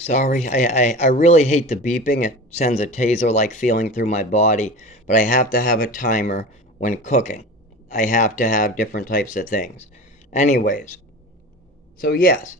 Sorry, I really hate the beeping. It sends a taser-like feeling through my body, but I have to have a timer when cooking. I have to have different types of things. Anyways, so yes,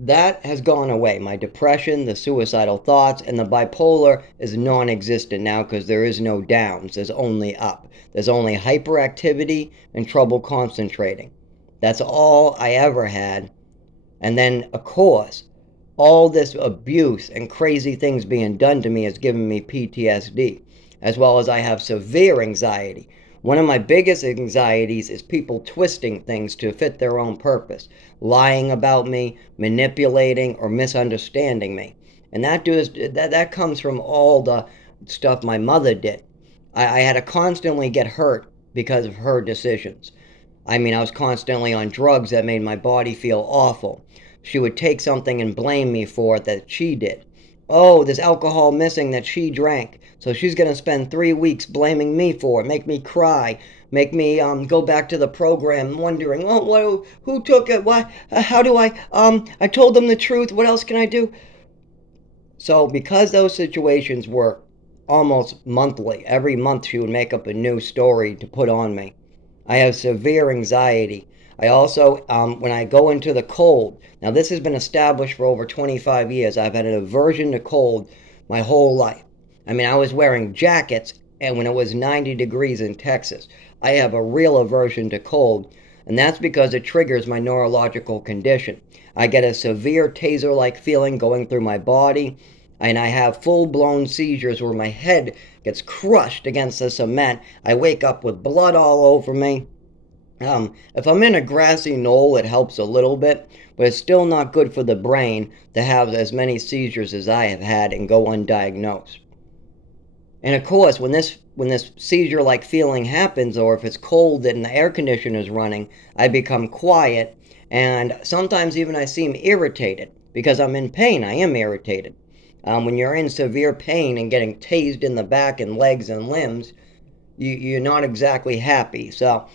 that has gone away. My depression, the suicidal thoughts, and the bipolar is non-existent now because there is no downs. There's only up. There's only hyperactivity and trouble concentrating. That's all I ever had. And then, of course, all this abuse and crazy things being done to me has given me PTSD, as well as I have severe anxiety. One of my biggest anxieties is people twisting things to fit their own purpose, lying about me, manipulating, or misunderstanding me. And that comes from all the stuff my mother did. I had to constantly get hurt because of her decisions. I mean, I was constantly on drugs that made my body feel awful. She would take something and blame me for it that she did. Oh, there's alcohol missing that she drank. So she's going to spend 3 weeks blaming me for it, make me cry, make me go back to the program wondering, oh, who took it? What? How do I told them the truth. What else can I do? So because those situations were almost monthly, every month she would make up a new story to put on me. I have severe anxiety. I also, when I go into the cold, now this has been established for over 25 years. I've had an aversion to cold my whole life. I mean, I was wearing jackets and when it was 90 degrees in Texas. I have a real aversion to cold, and that's because it triggers my neurological condition. I get a severe taser-like feeling going through my body, and I have full-blown seizures where my head gets crushed against the cement. I wake up with blood all over me. If I'm in a grassy knoll, it helps a little bit, but it's still not good for the brain to have as many seizures as I have had and go undiagnosed. And of course, when this seizure-like feeling happens, or if it's cold and the air conditioner is running, I become quiet, and sometimes even I seem irritated because I'm in pain. I am irritated. When you're in severe pain and getting tased in the back and legs and limbs, you're not exactly happy. So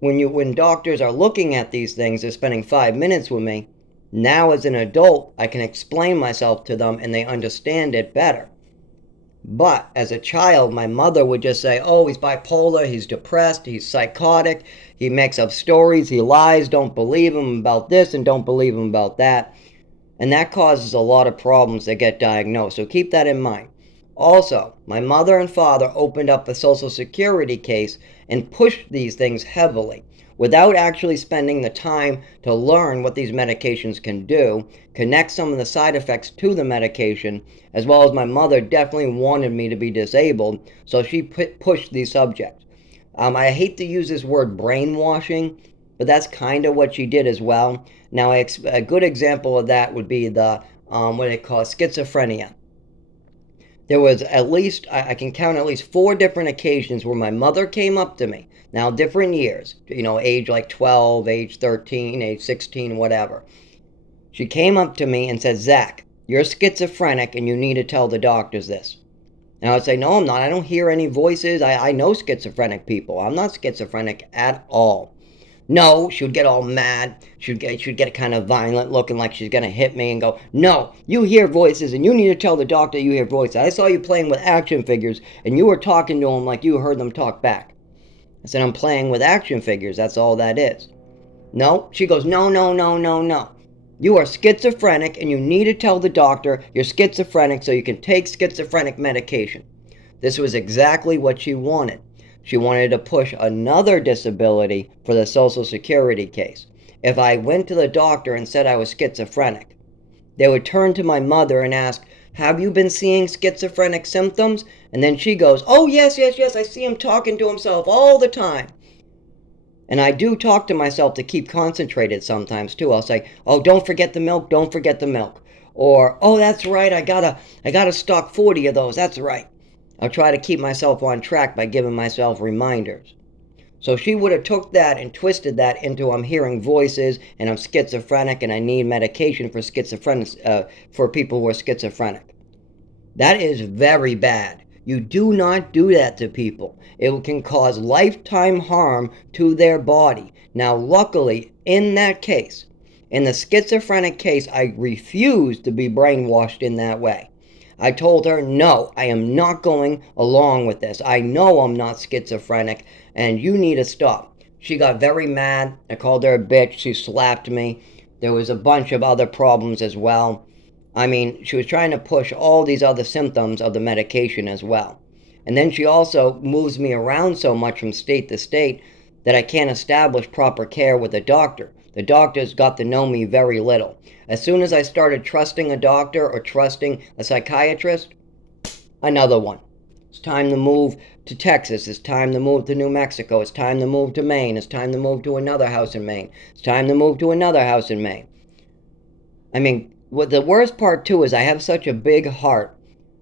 when doctors are looking at these things, they're spending 5 minutes with me. Now as an adult, I can explain myself to them and they understand it better. But as a child, my mother would just say, oh, he's bipolar, he's depressed, he's psychotic, he makes up stories, he lies, don't believe him about this and don't believe him about that. And that causes a lot of problems that get diagnosed. So keep that in mind. Also, my mother and father opened up a Social Security case and pushed these things heavily without actually spending the time to learn what these medications can do, connect some of the side effects to the medication, as well as my mother definitely wanted me to be disabled, so she pushed these subjects. I hate to use this word brainwashing, but that's kind of what she did as well. Now, a good example of that would be the what they call schizophrenia. There was at least, I can count at least 4 different occasions where my mother came up to me, now different years, age like 12, age 13, age 16, whatever. She came up to me and said, Zach, you're schizophrenic and you need to tell the doctors this. And I would say, no, I'm not. I don't hear any voices. I know schizophrenic people. I'm not schizophrenic at all. No, she would get all mad. She'd get kind of violent, looking like she's gonna hit me, and go, "No, you hear voices, and you need to tell the doctor you hear voices. I saw you playing with action figures, and you were talking to them like you heard them talk back." I said, "I'm playing with action figures. That's all that is." No, she goes, "No, no, no, no, no. You are schizophrenic, and you need to tell the doctor you're schizophrenic so you can take schizophrenic medication." This was exactly what she wanted. She wanted to push another disability for the Social Security case. If I went to the doctor and said I was schizophrenic, they would turn to my mother and ask, have you been seeing schizophrenic symptoms? And then she goes, oh, yes, yes, yes, I see him talking to himself all the time. And I do talk to myself to keep concentrated sometimes too. I'll say, oh, don't forget the milk, don't forget the milk. Or, oh, that's right, I gotta stock 40 of those, that's right. I'll try to keep myself on track by giving myself reminders. So she would have took that and twisted that into I'm hearing voices and I'm schizophrenic and I need medication for for people who are schizophrenic. That is very bad. You do not do that to people. It can cause lifetime harm to their body. Now, luckily, in that case, In the schizophrenic case, I refused to be brainwashed in that way. I told her, no, I am not going along with this. I know I'm not schizophrenic, and you need to stop. She got very mad. I called her a bitch. She slapped me. There was a bunch of other problems as well. I mean, she was trying to push all these other symptoms of the medication as well. And then she also moves me around so much from state to state that I can't establish proper care with a doctor. The doctors got to know me very little. As soon as I started trusting a doctor or trusting a psychiatrist, another one. It's time to move to Texas. It's time to move to New Mexico. It's time to move to Maine. It's time to move to another house in Maine. It's time to move to another house in Maine. I mean, what the worst part too is I have such a big heart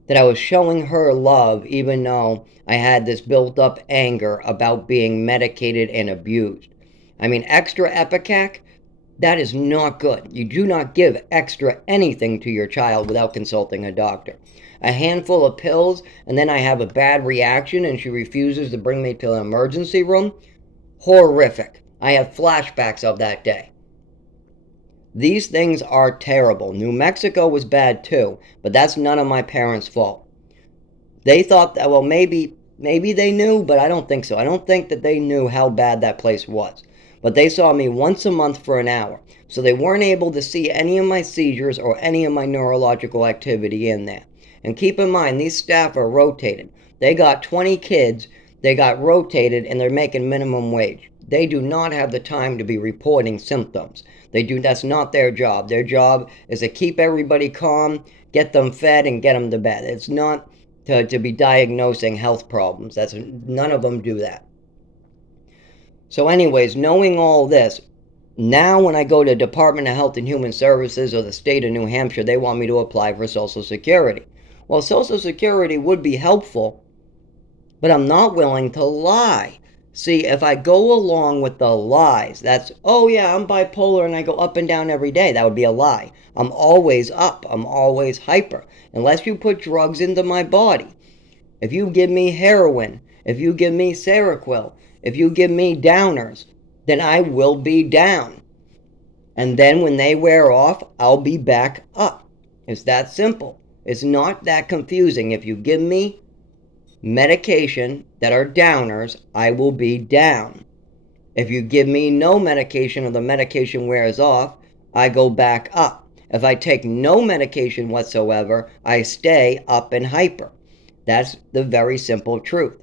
that I was showing her love even though I had this built up anger about being medicated and abused. I mean, extra Epicac, that is not good. You do not give extra anything to your child without consulting a doctor. A handful of pills, and then I have a bad reaction and she refuses to bring me to an emergency room? Horrific. I have flashbacks of that day. These things are terrible. New Mexico was bad too, but that's none of my parents' fault. They thought that, well, maybe they knew, but I don't think so. I don't think that they knew how bad that place was. But they saw me once a month for an hour, so they weren't able to see any of my seizures or any of my neurological activity in there. And keep in mind, these staff are rotated. They got 20 kids, they got rotated, and they're making minimum wage. They do not have the time to be reporting symptoms. That's not their job. Their job is to keep everybody calm, get them fed, and get them to bed. It's not to be diagnosing health problems. None of them do that. So anyways, knowing all this, now when I go to Department of Health and Human Services or the state of New Hampshire, they want me to apply for Social Security. Well, Social Security would be helpful, but I'm not willing to lie. See, if I go along with the lies, that's, oh yeah, I'm bipolar and I go up and down every day, that would be a lie. I'm always up. I'm always hyper. Unless you put drugs into my body. If you give me heroin, if you give me Seroquel, if you give me downers, then I will be down. And then when they wear off, I'll be back up. It's that simple. It's not that confusing. If you give me medication that are downers, I will be down. If you give me no medication or the medication wears off, I go back up. If I take no medication whatsoever, I stay up and hyper. That's the very simple truth.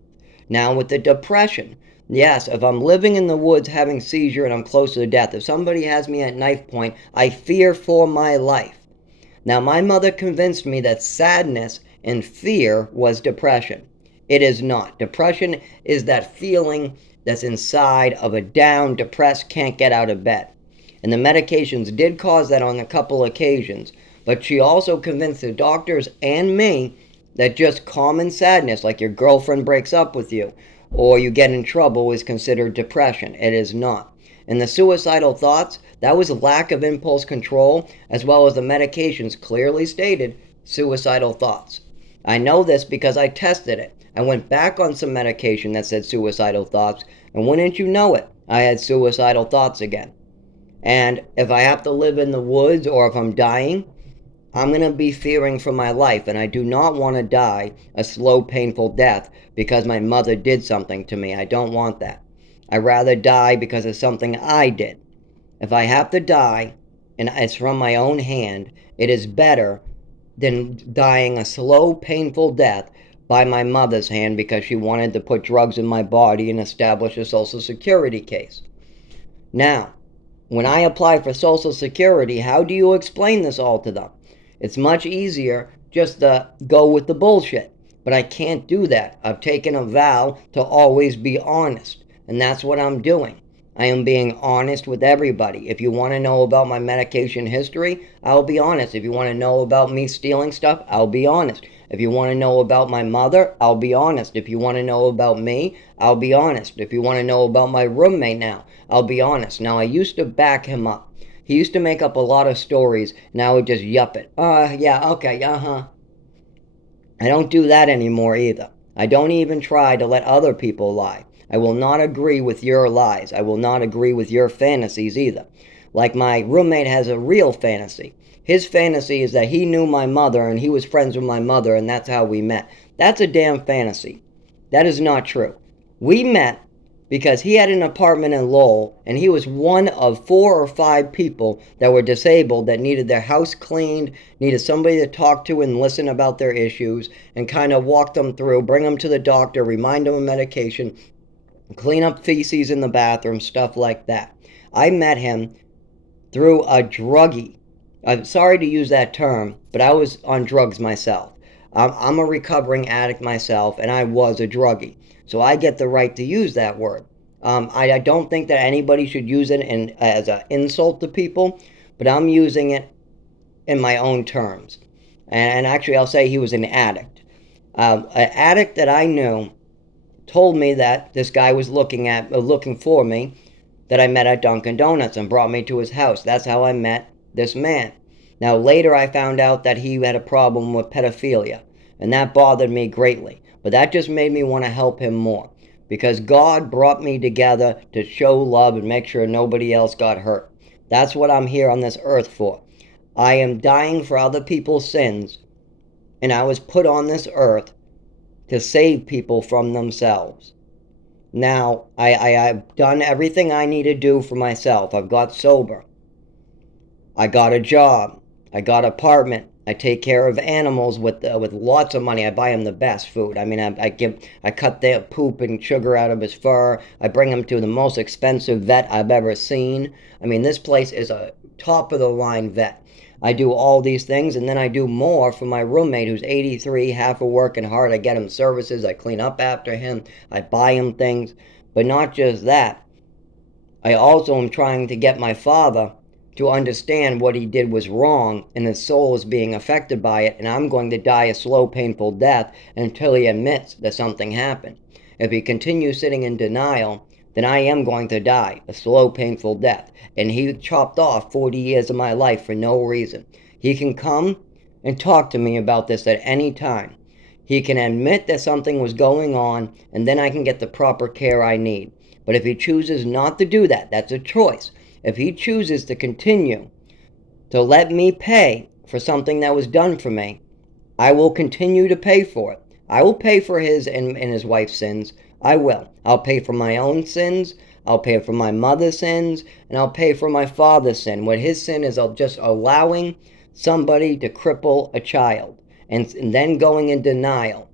Now with the depression, yes, if I'm living in the woods having seizure and I'm close to death, if somebody has me at knife point, I fear for my life. Now my mother convinced me that sadness and fear was depression. It is not. Depression is that feeling that's inside of a down, depressed, can't get out of bed. And the medications did cause that on a couple occasions, but she also convinced the doctors and me that just common sadness, like your girlfriend breaks up with you, or you get in trouble, is considered depression. It is not. And the suicidal thoughts, that was a lack of impulse control, as well as the medications clearly stated suicidal thoughts. I know this because I tested it. I went back on some medication that said suicidal thoughts, and wouldn't you know it, I had suicidal thoughts again. And if I have to live in the woods or if I'm dying, I'm going to be fearing for my life, and I do not want to die a slow, painful death because my mother did something to me. I don't want that. I'd rather die because of something I did. If I have to die, and it's from my own hand, it is better than dying a slow, painful death by my mother's hand because she wanted to put drugs in my body and establish a Social Security case. Now, when I apply for Social Security, how do you explain this all to them? It's much easier just to go with the bullshit. But I can't do that. I've taken a vow to always be honest. And that's what I'm doing. I am being honest with everybody. If you want to know about my medication history, I'll be honest. If you want to know about me stealing stuff, I'll be honest. If you want to know about my mother, I'll be honest. If you want to know about me, I'll be honest. If you want to know about my roommate now, I'll be honest. Now, I used to back him up. He used to make up a lot of stories. Now I would just yup it. Yeah, okay, I don't do that anymore either. I don't even try to let other people lie. I will not agree with your lies. I will not agree with your fantasies either. Like my roommate has a real fantasy. His fantasy is that he knew my mother and he was friends with my mother and that's how we met. That's a damn fantasy. That is not true. We met because he had an apartment in Lowell and he was one of 4 or 5 people that were disabled that needed their house cleaned, needed somebody to talk to and listen about their issues and kind of walk them through, bring them to the doctor, remind them of medication, clean up feces in the bathroom, stuff like that. I met him through a druggie. I'm sorry to use that term, but I was on drugs myself. I'm a recovering addict myself, and I was a druggie. So I get the right to use that word. I don't think that anybody should use it as an insult to people, but I'm using it in my own terms. And actually, I'll say he was an addict. An addict that I knew told me that this guy was looking for me, that I met at Dunkin' Donuts and brought me to his house. That's how I met this man. Now, later I found out that he had a problem with pedophilia, and that bothered me greatly. But that just made me want to help him more, because God brought me together to show love and make sure nobody else got hurt. That's what I'm here on this earth for. I am dying for other people's sins, and I was put on this earth to save people from themselves. Now, I've done everything I need to do for myself. I've got sober. I got a job. I got an apartment. I take care of animals with lots of money. I buy them the best food. I mean, I cut their poop and sugar out of his fur. I bring him to the most expensive vet I've ever seen. I mean, this place is a top of the line vet. I do all these things, and then I do more for my roommate who's 83, half of working hard. I get him services. I clean up after him. I buy him things. But not just that. I also am trying to get my father to understand what he did was wrong and his soul is being affected by it, and I'm going to die a slow, painful death until he admits that something happened. If he continues sitting in denial, then I am going to die a slow, painful death. And he chopped off 40 years of my life for no reason. He can come and talk to me about this at any time. He can admit that something was going on, and then I can get the proper care I need. But if he chooses not to do that, that's a choice. If he chooses to continue to let me pay for something that was done for me, I will continue to pay for it. I will pay for his and his wife's sins. I will. I'll pay for my own sins. I'll pay for my mother's sins. And I'll pay for my father's sin. What his sin is just allowing somebody to cripple a child and then going in denial.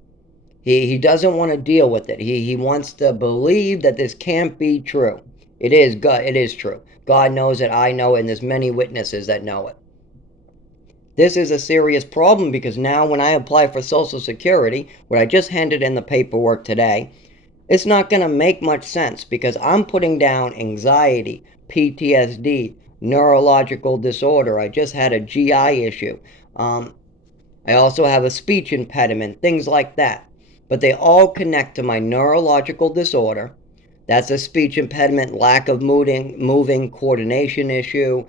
He doesn't want to deal with it. He wants to believe that this can't be true. It is God. It is true. God knows it. I know it. And there's many witnesses that know it. This is a serious problem because now when I apply for Social Security, where I just handed in the paperwork today, it's not going to make much sense because I'm putting down anxiety, PTSD, neurological disorder. I just had a GI issue. I also have a speech impediment, things like that. But they all connect to my neurological disorder. That's a speech impediment, lack of moving coordination issue,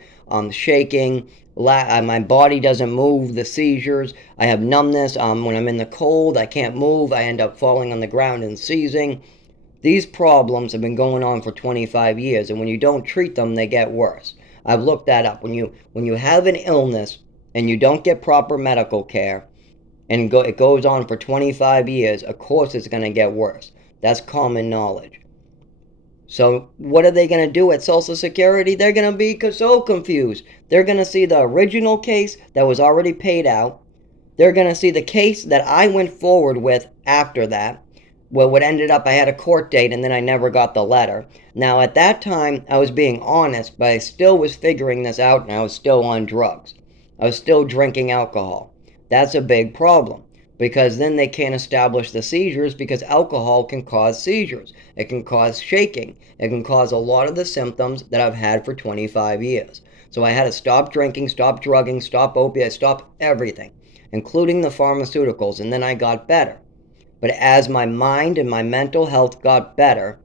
shaking, my body doesn't move, the seizures. I have numbness. When I'm in the cold, I can't move. I end up falling on the ground and seizing. These problems have been going on for 25 years, and when you don't treat them, they get worse. I've looked that up. When you have an illness and you don't get proper medical care, and it goes on for 25 years, of course it's going to get worse. That's common knowledge. So what are they going to do at Social Security? They're going to be so confused. They're going to see the original case that was already paid out. They're going to see the case that I went forward with after that. Well, what ended up, I had a court date and then I never got the letter. Now, at that time, I was being honest, but I still was figuring this out and I was still on drugs. I was still drinking alcohol. That's a big problem. Because then they can't establish the seizures because alcohol can cause seizures. It can cause shaking. It can cause a lot of the symptoms that I've had for 25 years. So I had to stop drinking, stop drugging, stop opiates, stop everything, including the pharmaceuticals, and then I got better. But as my mind and my mental health got better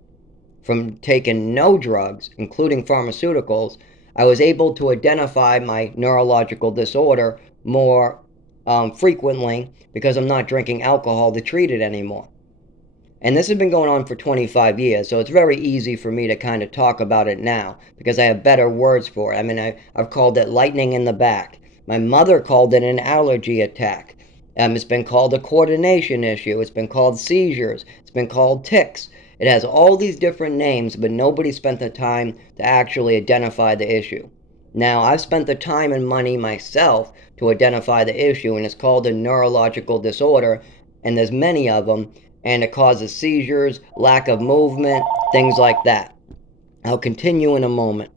from taking no drugs, including pharmaceuticals, I was able to identify my neurological disorder more frequently because I'm not drinking alcohol to treat it anymore. And this has been going on for 25 years, so it's very easy for me to kind of talk about it now because I have better words for it. I mean, I've called it lightning in the back. My mother called it an allergy attack. It's been called a coordination issue. It's been called seizures. It's been called tics. It has all these different names, but nobody spent the time to actually identify the issue. Now, I've spent the time and money myself to identify the issue, and it's called a neurological disorder, and there's many of them, and it causes seizures, lack of movement, things like that. I'll continue in a moment.